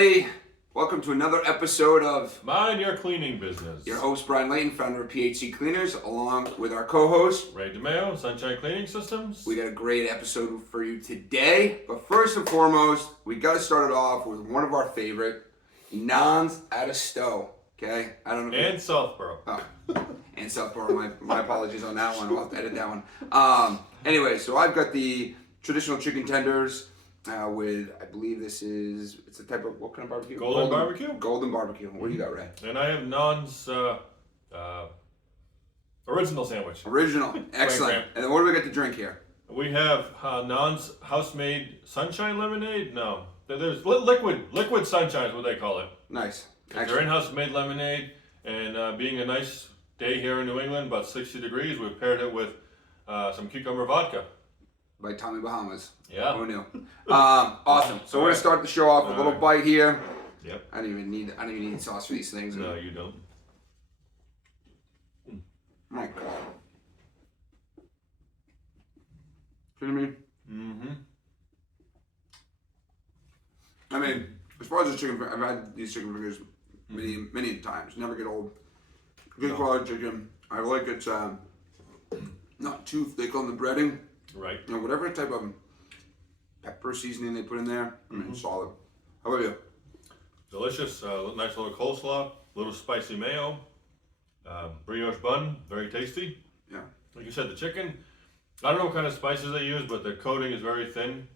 everybody. Welcome to another episode of Mind Your Cleaning Business. Your host, Brian Layton, founder of PHC Cleaners, along with our co-host, Ray DeMeo, Sunshine Cleaning Systems. We got a great episode for you today. But first and foremost, we got to start it off with one of our favorite, Nons at a Stowe. Okay? I don't know. And Southborough. Oh. And Southborough. My apologies on that one. I'll have to edit that one. Anyway, so I've got the traditional chicken tenders with, I believe it's a type of, what kind of barbecue? Golden barbecue. Golden barbecue. What do you got, Ray? And I have Non's original sandwich. Original. Excellent. And then what do we got to drink here? We have Non's house-made sunshine lemonade. No, there's liquid sunshine is what they call it. Nice. They're in-house made lemonade, and being a nice day here in New England, about 60 degrees, we paired it with some cucumber vodka. By Tommy Bahamas. Yeah. Who knew? Awesome. So we're gonna start the show off with a little bite here. Yep. I don't even need sauce for these things. No, you don't. My God. Kidding me? Mm-hmm. I mean, as far as the chicken, I've had these chicken fingers many times. Never get old. Good quality chicken. I like it's not too thick on the breading. Right. You know, whatever type of pepper seasoning they put in there, I mean, solid. How about you? Delicious, nice little coleslaw, little spicy mayo, brioche bun, very tasty. Yeah. Like you said, the chicken, I don't know what kind of spices they use, but the coating is very thin.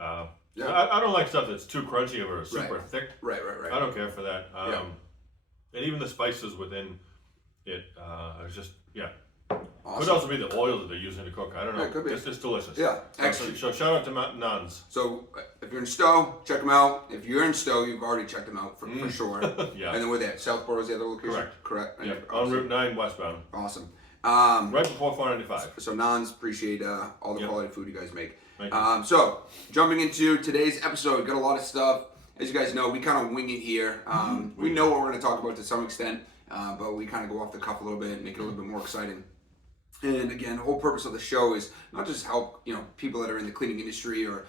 Yeah. I don't like stuff that's too crunchy or super thick. Right. I don't care for that. And even the spices within it are just, Awesome. Could also be the oil that they're using to cook. I don't know. It could be. It's delicious. Yeah, excellent. So shout out to Nons. So if you're in Stowe, check them out. If you're in Stowe, you've already checked them out for sure. Yeah. And then we're there. Southborough is the other location? Correct. And Yeah, on Route 9 westbound. Awesome. Right before 495. So Nons, appreciate all the quality food you guys make. Thank you. So jumping into today's episode, got a lot of stuff. As you guys know, we kind of wing it here. We know what we're going to talk about to some extent, but we kind of go off the cuff a little bit and make it a little bit more exciting. And again, the whole purpose of the show is not just help people that are in the cleaning industry or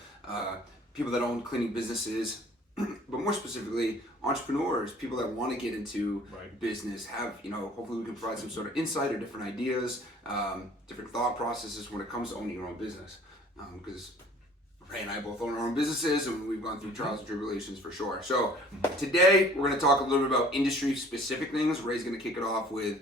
people that own cleaning businesses, but more specifically entrepreneurs, people that want to get into business. Have hopefully we can provide some sort of insight or different ideas, different thought processes when it comes to owning your own business. Because Ray and I both own our own businesses, and we've gone through trials and tribulations for sure. So today we're going to talk a little bit about industry specific things. Ray's going to kick it off with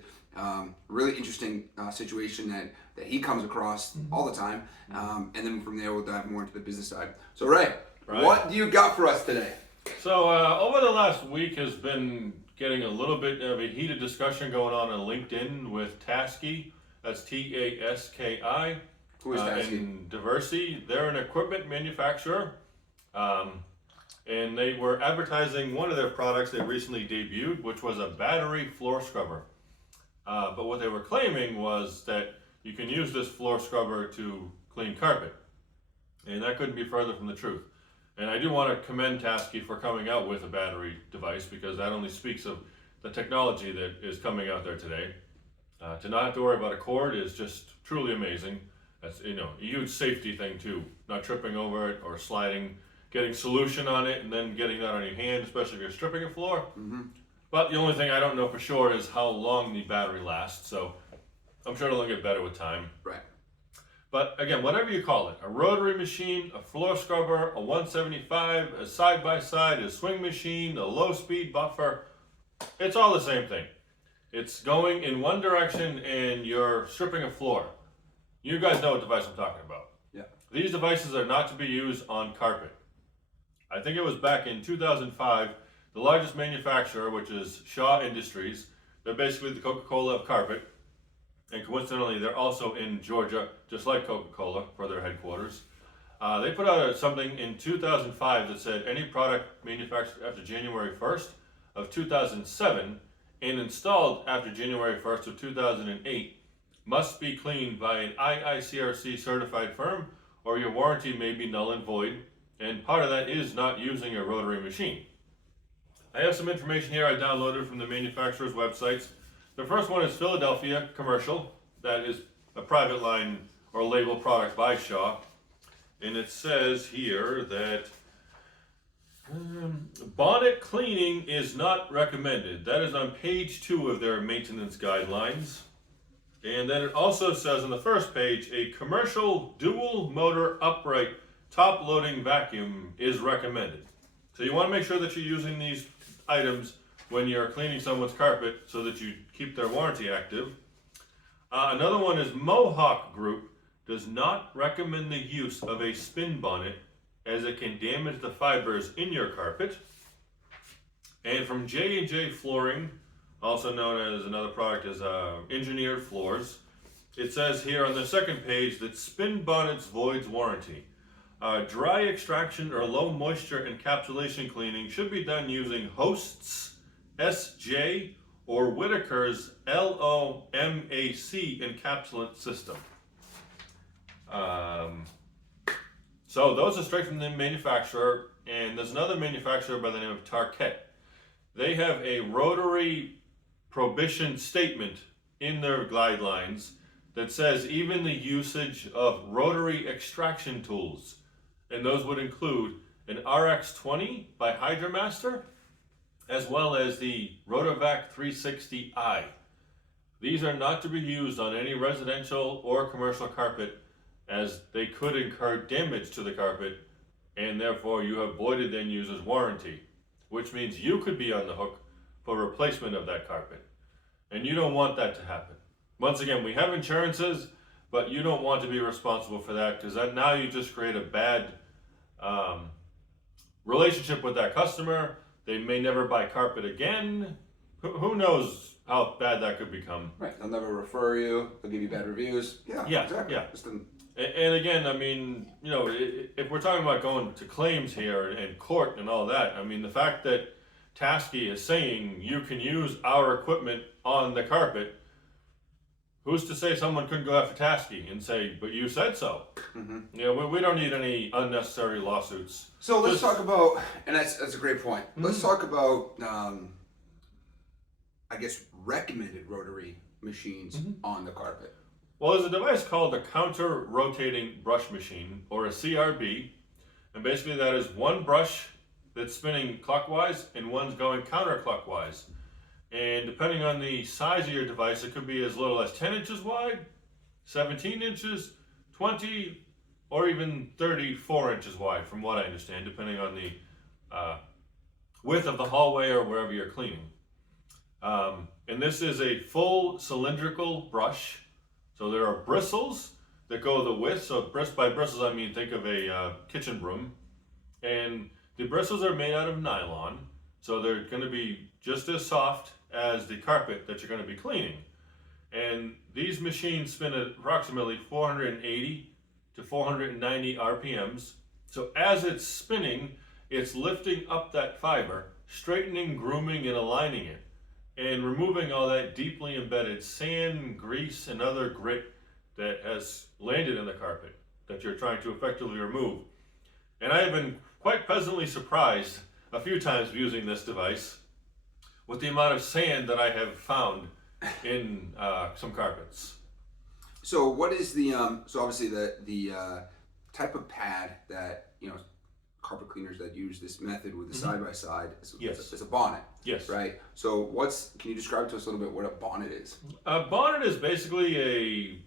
really interesting situation that he comes across all the time, and then from there we'll dive more into the business side. So Ray, what do you got for us today? So over the last week has been getting a little bit of a heated discussion going on LinkedIn with Tasky. That's Taski. Who is Tasky? In Diversey. They're an equipment manufacturer, and they were advertising one of their products they recently debuted, which was a battery floor scrubber. But what they were claiming was that you can use this floor scrubber to clean carpet. And that couldn't be further from the truth. And I do want to commend Tasky for coming out with a battery device, because that only speaks of the technology that is coming out there today. To not have to worry about a cord is just truly amazing. That's a huge safety thing too. Not tripping over it or sliding, getting solution on it and then getting that on your hand, especially if you're stripping a floor. Mm-hmm. But the only thing I don't know for sure is how long the battery lasts, so I'm sure it'll get better with time. Right. But again, whatever you call it, a rotary machine, a floor scrubber, a 175, a side-by-side, a swing machine, a low-speed buffer, it's all the same thing. It's going in one direction and you're stripping a floor. You guys know what device I'm talking about. Yeah. These devices are not to be used on carpet. I think it was back in 2005, the largest manufacturer, which is Shaw Industries, they're basically the Coca-Cola of carpet. And coincidentally, they're also in Georgia, just like Coca-Cola, for their headquarters. They put out something in 2005 that said any product manufactured after January 1st of 2007 and installed after January 1st of 2008 must be cleaned by an IICRC certified firm, or your warranty may be null and void. And part of that is not using a rotary machine. I have some information here I downloaded from the manufacturer's websites. The first one is Philadelphia Commercial. That is a private line or label product by Shaw. And it says here that Bonnet cleaning is not recommended. That is on page 2 of their maintenance guidelines. And then it also says on the first page, a commercial dual motor upright top loading vacuum is recommended. So you want to make sure that you're using these items when you're cleaning someone's carpet so that you keep their warranty active. Another one is Mohawk Group does not recommend the use of a spin bonnet as it can damage the fibers in your carpet. And from J&J Flooring, also known as another product as Engineered Floors, it says here on the second page that spin bonnets voids warranty. Dry extraction or low moisture encapsulation cleaning should be done using Host's SJ or Whitaker's LOMAC encapsulant system. So those are straight from the manufacturer, and there's another manufacturer by the name of Tarkett. They have a rotary prohibition statement in their guidelines that says even the usage of rotary extraction tools, and those would include an RX20 by HydroMaster, as well as the Rotovac 360i. These are not to be used on any residential or commercial carpet, as they could incur damage to the carpet, and therefore you have voided the end user's warranty, which means you could be on the hook for replacement of that carpet. And you don't want that to happen. Once again, we have insurances, but you don't want to be responsible for that, because now you just create a bad relationship with that customer. They may never buy carpet again. Who knows how bad that could become. Right, they'll never refer you, they'll give you bad reviews. Yeah, exactly. Yeah. And again, I mean, you know, if we're talking about going to claims here and court and all that, I mean, the fact that Tasky is saying you can use our equipment on the carpet, who's to say someone couldn't go after Tasky and say, but you said so? Mm-hmm. You know, we don't need any unnecessary lawsuits. So let's talk about, and that's a great point. Mm-hmm. Let's talk about, I guess, recommended rotary machines on the carpet. Well, there's a device called a counter rotating brush machine, or a CRB, and basically that is one brush that's spinning clockwise and one's going counterclockwise. And depending on the size of your device, it could be as little as 10 inches wide, 17 inches, 20, or even 34 inches wide, from what I understand, depending on the width of the hallway or wherever you're cleaning. And this is a full cylindrical brush. So there are bristles that go the width. So by bristles, I mean, think of a kitchen broom. And the bristles are made out of nylon. So they're going to be just as soft as the carpet that you're going to be cleaning. And these machines spin at approximately 480 to 490 RPMs. So as it's spinning, it's lifting up that fiber, straightening, grooming, and aligning it, and removing all that deeply embedded sand, grease, and other grit that has landed in the carpet that you're trying to effectively remove. And I have been quite pleasantly surprised a few times using this device with the amount of sand that I have found in some carpets. So what is the, so obviously the type of pad that, you know, carpet cleaners that use this method with the side-by-side is a bonnet. Yes. Right? So can you describe to us a little bit what a bonnet is? A bonnet is basically a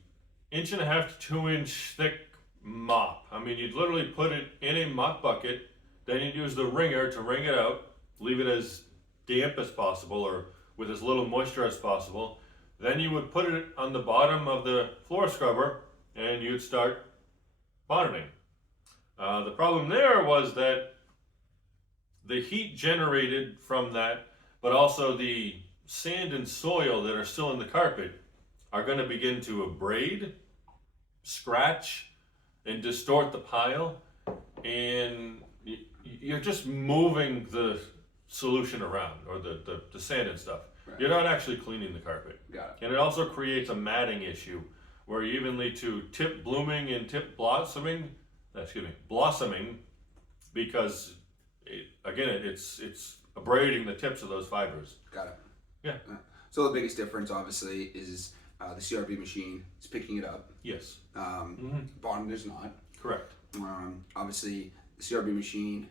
1.5 to 2 inch thick mop. I mean, you'd literally put it in a mop bucket, then you'd use the wringer to wring it out, leave it as damp as possible or with as little moisture as possible. Then you would put it on the bottom of the floor scrubber and you'd start bonneting. The problem there was that the heat generated from that, but also the sand and soil that are still in the carpet, are going to begin to abrade, scratch, and distort the pile. And you're just moving the solution around, or the sand and stuff. Right. You're not actually cleaning the carpet. Got it. And it also creates a matting issue where you even lead to tip blooming and tip blossoming, because it's abrading the tips of those fibers. Got it. Yeah. So the biggest difference, obviously, is the CRB machine is picking it up. Yes. Bonnet is not. Correct. Obviously, the CRB machine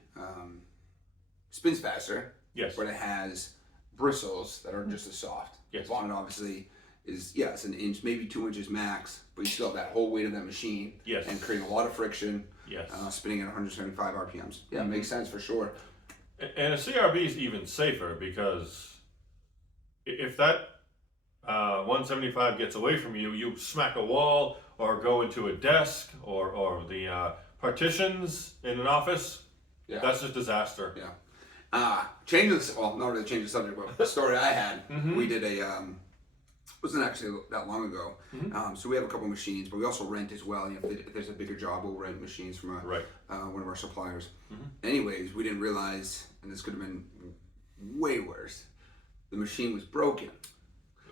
spins faster, Yes. but it has bristles that are just as soft. Yes. Bonnet obviously is, it's an inch, maybe 2 inches max, but you still have that whole weight of that machine. Yes. And creating a lot of friction. Yes. Spinning at 175 RPMs. Yeah, it makes sense for sure. And a CRB is even safer because if that 175 gets away from you, you smack a wall or go into a desk or the partitions in an office. Yeah. That's just disaster. Yeah. Not really change the subject, but the story I had, we did wasn't actually that long ago. So we have a couple machines, but we also rent as well. If there's a bigger job, we'll rent machines from one of our suppliers. Anyways, we didn't realize, and this could have been way worse, the machine was broken.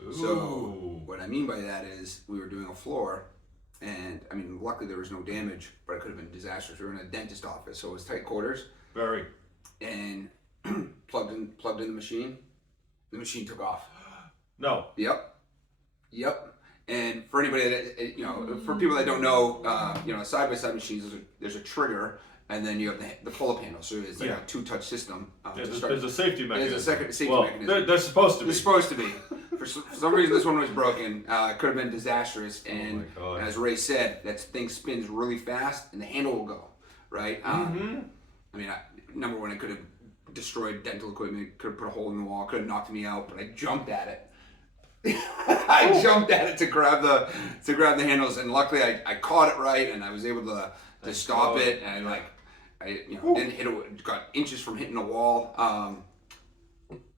Ooh. So what I mean by that is we were doing a floor, and I mean, luckily there was no damage, but it could have been disastrous. We were in a dentist office, so it was tight quarters. Very. And plugged in the machine. The machine took off. No. Yep. And for anybody that, for people that don't know, side-by-side machines, there's a trigger, and then you have the pull-up handle. So it's like a two-touch system. There's a safety mechanism. There's a second safety mechanism. They're supposed to be. They're supposed to be. For some reason, this one was broken. It could have been disastrous. And as Ray said, that thing spins really fast, and the handle will go, right? I mean, number one, it could have destroyed dental equipment, could have put a hole in the wall, could have knocked me out, but I jumped at it. I jumped at it to grab the handles, and luckily I caught it right, and I was able to stop it, and I didn't hit it. Got inches from hitting the wall.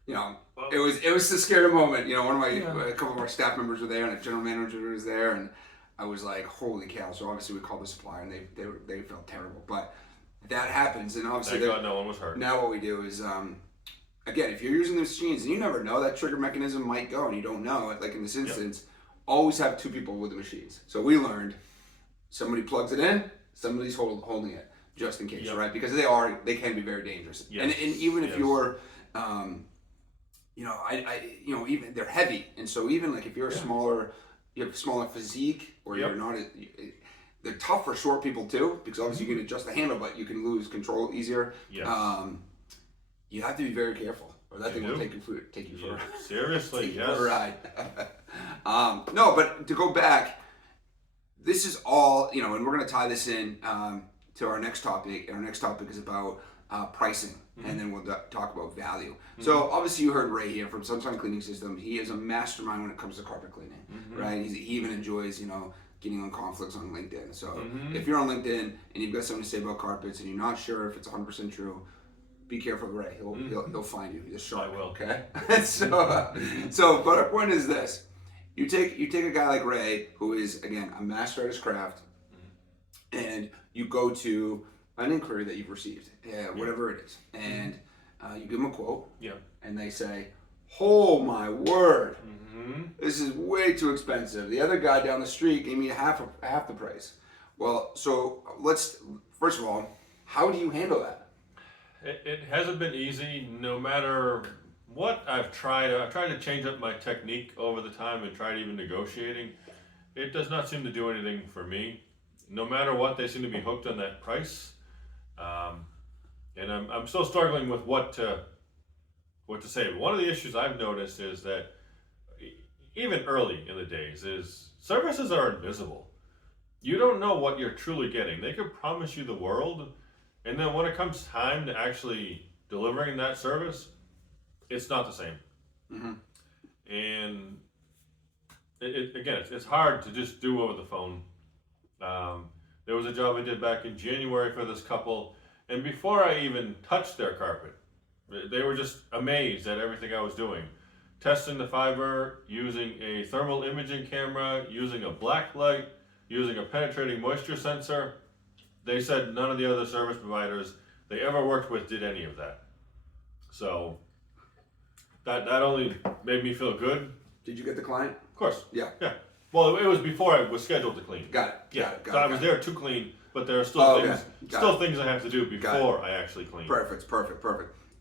It was a scary moment. A couple of our staff members were there, and a general manager was there, and I was like, holy cow! So obviously we called the supplier, and they felt terrible, but that happens, and obviously thank God no one was hurt. Now what we do is. Again, if you're using the machines and you never know, that trigger mechanism might go and you don't know it, like in this instance, always have two people with the machines. So we learned somebody plugs it in, somebody's holding it just in case, right? Because they can be very dangerous. Yes. And even if you're, even they're heavy. And so even like if you're you have a smaller physique or you're not, they're tough for short people too, because obviously you can adjust the handle, but you can lose control easier. Yes. You have to be very careful, or that thing will take you for seriously. Yes. For a ride. No, but to go back, this is all and we're going to tie this in to our next topic. And our next topic is about pricing, and then we'll talk about value. So obviously, you heard Ray here from Sunshine Cleaning System. He is a mastermind when it comes to carpet cleaning, right? He even enjoys getting on conflicts on LinkedIn. So if you're on LinkedIn and you've got something to say about carpets and you're not sure if it's 100% true, be careful, Ray. He'll find you. He's a shark. I will. Okay. But our point is this: you take a guy like Ray, who is again a master at his craft, and you go to an inquiry that you've received, whatever it is, and you give them a quote. Yeah. And they say, "Oh my word, this is way too expensive. The other guy down the street gave me half the price." Well, so first of all, how do you handle that? It hasn't been easy, no matter what I've tried. I've tried to change up my technique over the time and tried even negotiating. It does not seem to do anything for me. No matter what, they seem to be hooked on that price. And I'm still struggling with what to say. But one of the issues I've noticed is that even early in the days is services are invisible. You don't know what you're truly getting. They could promise you the world, and then when it comes time to actually delivering that service, it's not the same. And it's hard to just do over the phone. There was a job I did back in January for this couple, and before I even touched their carpet, they were just amazed at everything I was doing. Testing the fiber, using a thermal imaging camera, using a black light, using a penetrating moisture sensor. They said none of the other service providers they ever worked with did any of that. So that only made me feel good. Did you get the client? Of course. Yeah. Well, it was before I was scheduled to clean. Got it. So I was there to clean, but there are still things I have to do before I actually clean. Perfect.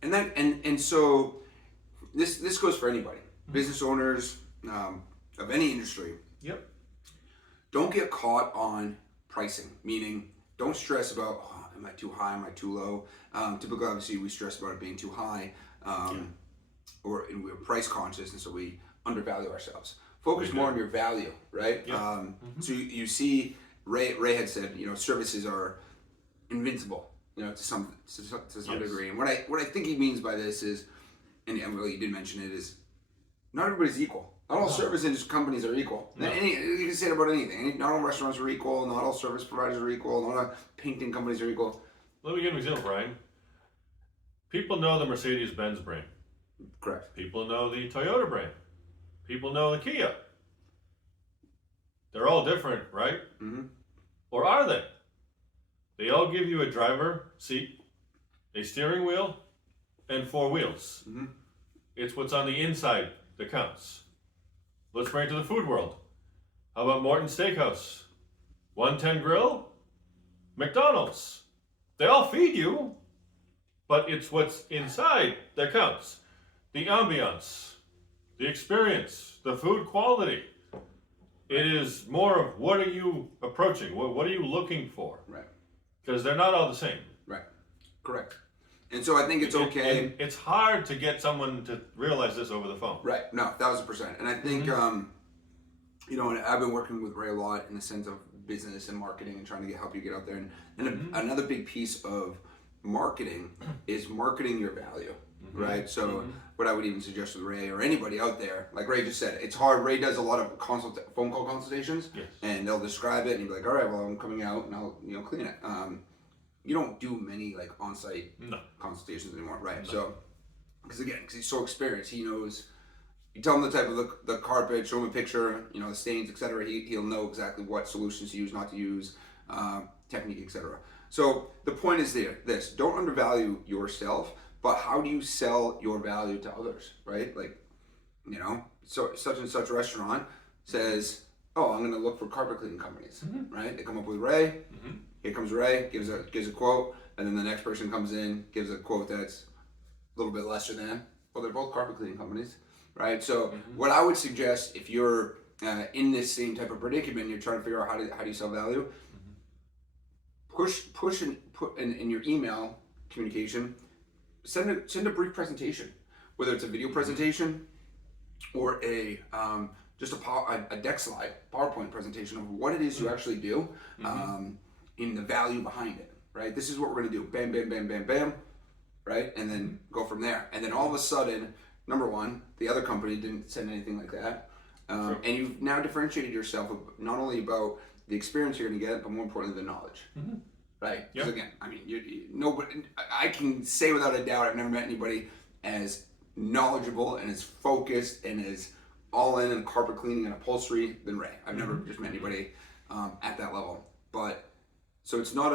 And that and so this goes for anybody, business owners of any industry. Yep. Don't get caught on pricing, meaning don't stress about, oh, am I too high, am I too low? Typically, obviously, we stress about it being too high, or and we're price conscious, and so we undervalue ourselves. Focus more on your value, right? Yeah. So you see, Ray had said, services are invincible, to some degree. And what I think he means by this is, and well, you did mention it, is not everybody's equal. Not all service industry companies are equal. No. You can say it about anything. Not all restaurants are equal. Not all service providers are equal. Not all painting companies are equal. Let me give an example, Brian. People know the Mercedes-Benz brand. Correct. People know the Toyota brand. People know the Kia. They're all different, right? Mm-hmm. Or are they? They all give you a driver seat, a steering wheel, and 4 wheels. Mm-hmm. It's what's on the inside that counts. Let's bring it to the food world. How about Morton Steakhouse? 110 Grill? McDonald's. They all feed you, but it's what's inside that counts. The ambiance, the experience, the food quality. It is more of what are you approaching? What are you looking for? Right. Because they're not all the same. Right. Correct. And so I think it's okay. And it's hard to get someone to realize this over the phone. Right. No, 1,000%. And I think, and I've been working with Ray a lot in the sense of business and marketing and trying to help you get out there. And another big piece of marketing is marketing your value, right? So what I would even suggest with Ray or anybody out there, like Ray just said, it's hard. Ray does a lot of phone call consultations, and they'll describe it and you'll be like, all right, well, I'm coming out and I'll clean it. You don't do many like on-site consultations anymore, right? No. So, because he's so experienced, he knows. You tell him the type of the carpet, show him a picture, the stains, etc. He'll know exactly what solutions to use, not to use, technique, etc. So the point is this: don't undervalue yourself, but how do you sell your value to others, right? Like, so such and such restaurant says, "Oh, I'm going to look for carpet cleaning companies," right? They come up with Ray. Here comes Ray, gives a quote, and then the next person comes in, gives a quote that's a little bit lesser than. Well, they're both carpet cleaning companies, right? So what I would suggest if you're in this same type of predicament, you're trying to figure out how do you sell value, push and put in your email communication, send a brief presentation, whether it's a video presentation or just a deck slide, PowerPoint presentation of what it is you actually do. In the value behind it, right? This is what we're gonna do. Bam, bam, bam, bam, bam, right? And then go from there. And then all of a sudden, number one, the other company didn't send anything like that. And you've now differentiated yourself not only about the experience you're gonna get, but more importantly, the knowledge, right? Because again, I mean, nobody, I can say without a doubt, I've never met anybody as knowledgeable and as focused and as all in carpet cleaning and upholstery than Ray. I've never just met anybody at that level. But so it's not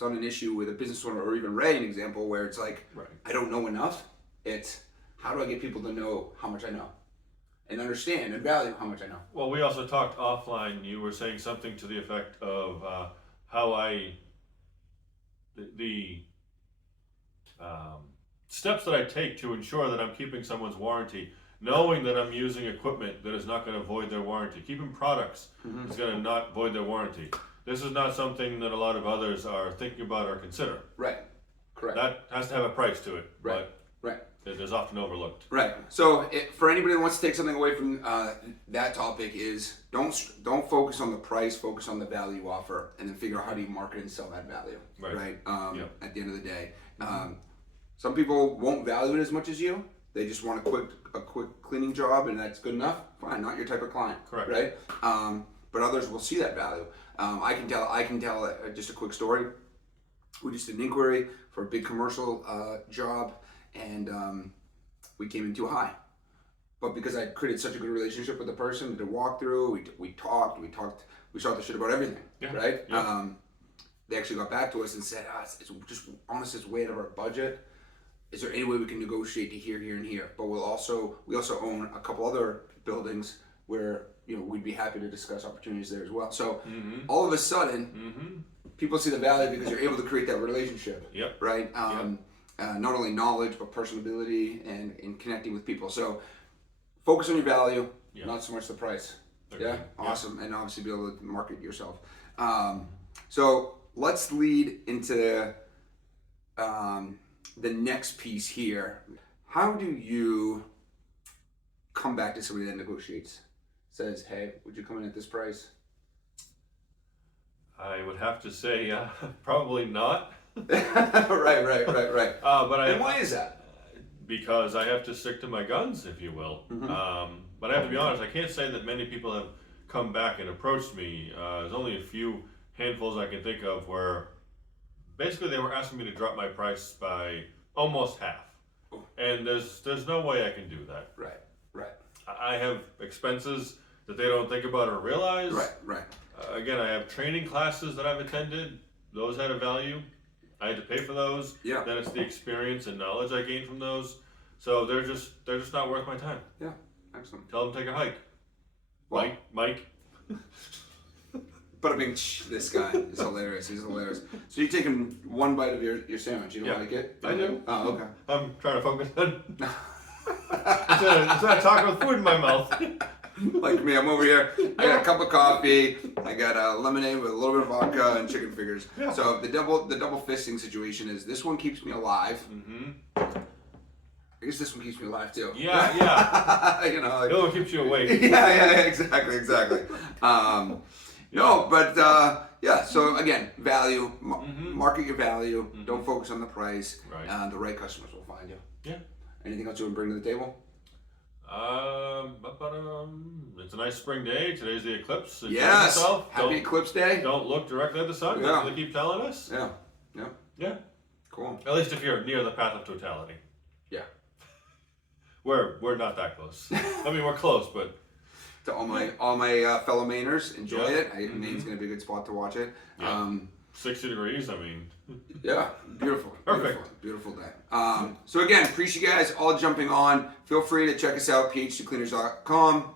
an issue with a business owner or even Ray, an example where it's like, I don't know enough. It's how do I get people to know how much I know and understand and value how much I know. Well, we also talked offline. You were saying something to the effect of how the steps that I take to ensure that I'm keeping someone's warranty, knowing that I'm using equipment that is not going to void their warranty, keeping products is going to not void their warranty. This is not something that a lot of others are thinking about or consider. Right. Correct. That has to have a price to it. Right. But it is often overlooked. Right. So for anybody that wants to take something away from that topic is don't focus on the price, focus on the value you offer, and then figure out how do you market and sell that value. Right. At the end of the day, some people won't value it as much as you. They just want a quick cleaning job, and that's good enough. Fine, not your type of client. Correct. Right. But others will see that value. I can tell just a quick story. We just did an inquiry for a big commercial job, and we came in too high. But because I created such a good relationship with the person, did a walkthrough, we talked, we shot the shit about everything. Right. Yeah. They actually got back to us and said, it's just honestly, it's way out of our budget. Is there any way we can negotiate to here, and here? But we also own a couple other buildings where we'd be happy to discuss opportunities there as well. So all of a sudden, people see the value because you're able to create that relationship. Right. Not only knowledge but personability and connecting with people. So focus on your value, not so much the price. Yeah, awesome, and obviously be able to market yourself. So let's lead into the next piece here. How do you come back to somebody that negotiates, says, "Hey, would you come in at this price?" I would have to say probably not. Right. But why is that? Because I have to stick to my guns, if you will. But I have to be honest, I can't say that many people have come back and approached me. There's only a few handfuls I can think of where basically they were asking me to drop my price by almost half. And there's no way I can do that. Right. I have expenses that they don't think about or realize. Right. Again, I have training classes that I've attended. Those had a value. I had to pay for those. Yeah. Then it's the experience and knowledge I gained from those. So they're just not worth my time. Yeah. Excellent. Tell them to take a hike. Well, Mike. But I mean, this guy is hilarious. He's hilarious. So you're taking one bite of your sandwich. You don't like it? I do. Oh, okay. I'm trying to focus on. It's not talking with food in my mouth. Like me, I'm over here. I got a cup of coffee. I got a lemonade with a little bit of vodka and chicken fingers. Yeah. So the double fisting situation is this one keeps me alive. I guess this one keeps me alive too. Yeah. You know, like, The other one keeps you awake. yeah, exactly. No, but yeah. So again, value. Market your value. Don't focus on the price. Right. The right customers will find you. Yeah. Anything else you would bring to the table? It's a nice spring day. Today's the eclipse. Enjoy Yes. yourself. Happy Eclipse Day. Don't look directly at the sun. Yeah. That's what they keep telling us. Yeah. Cool. At least if you're near the path of totality. Yeah. We're not that close. I mean, we're close, but To all my fellow Mainers, enjoy it. Maine's gonna be a good spot to watch it. Yeah. 60 degrees. I mean, Yeah, beautiful. Perfect. Beautiful day. So again, appreciate you guys all jumping on. Feel free to check us out, ph2cleaners.com,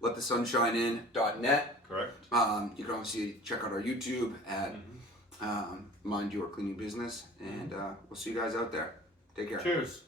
letthesunshine.in.net. correct. You can obviously check out our YouTube at Mind Your Cleaning Business, and we'll see you guys out there. Take care. Cheers.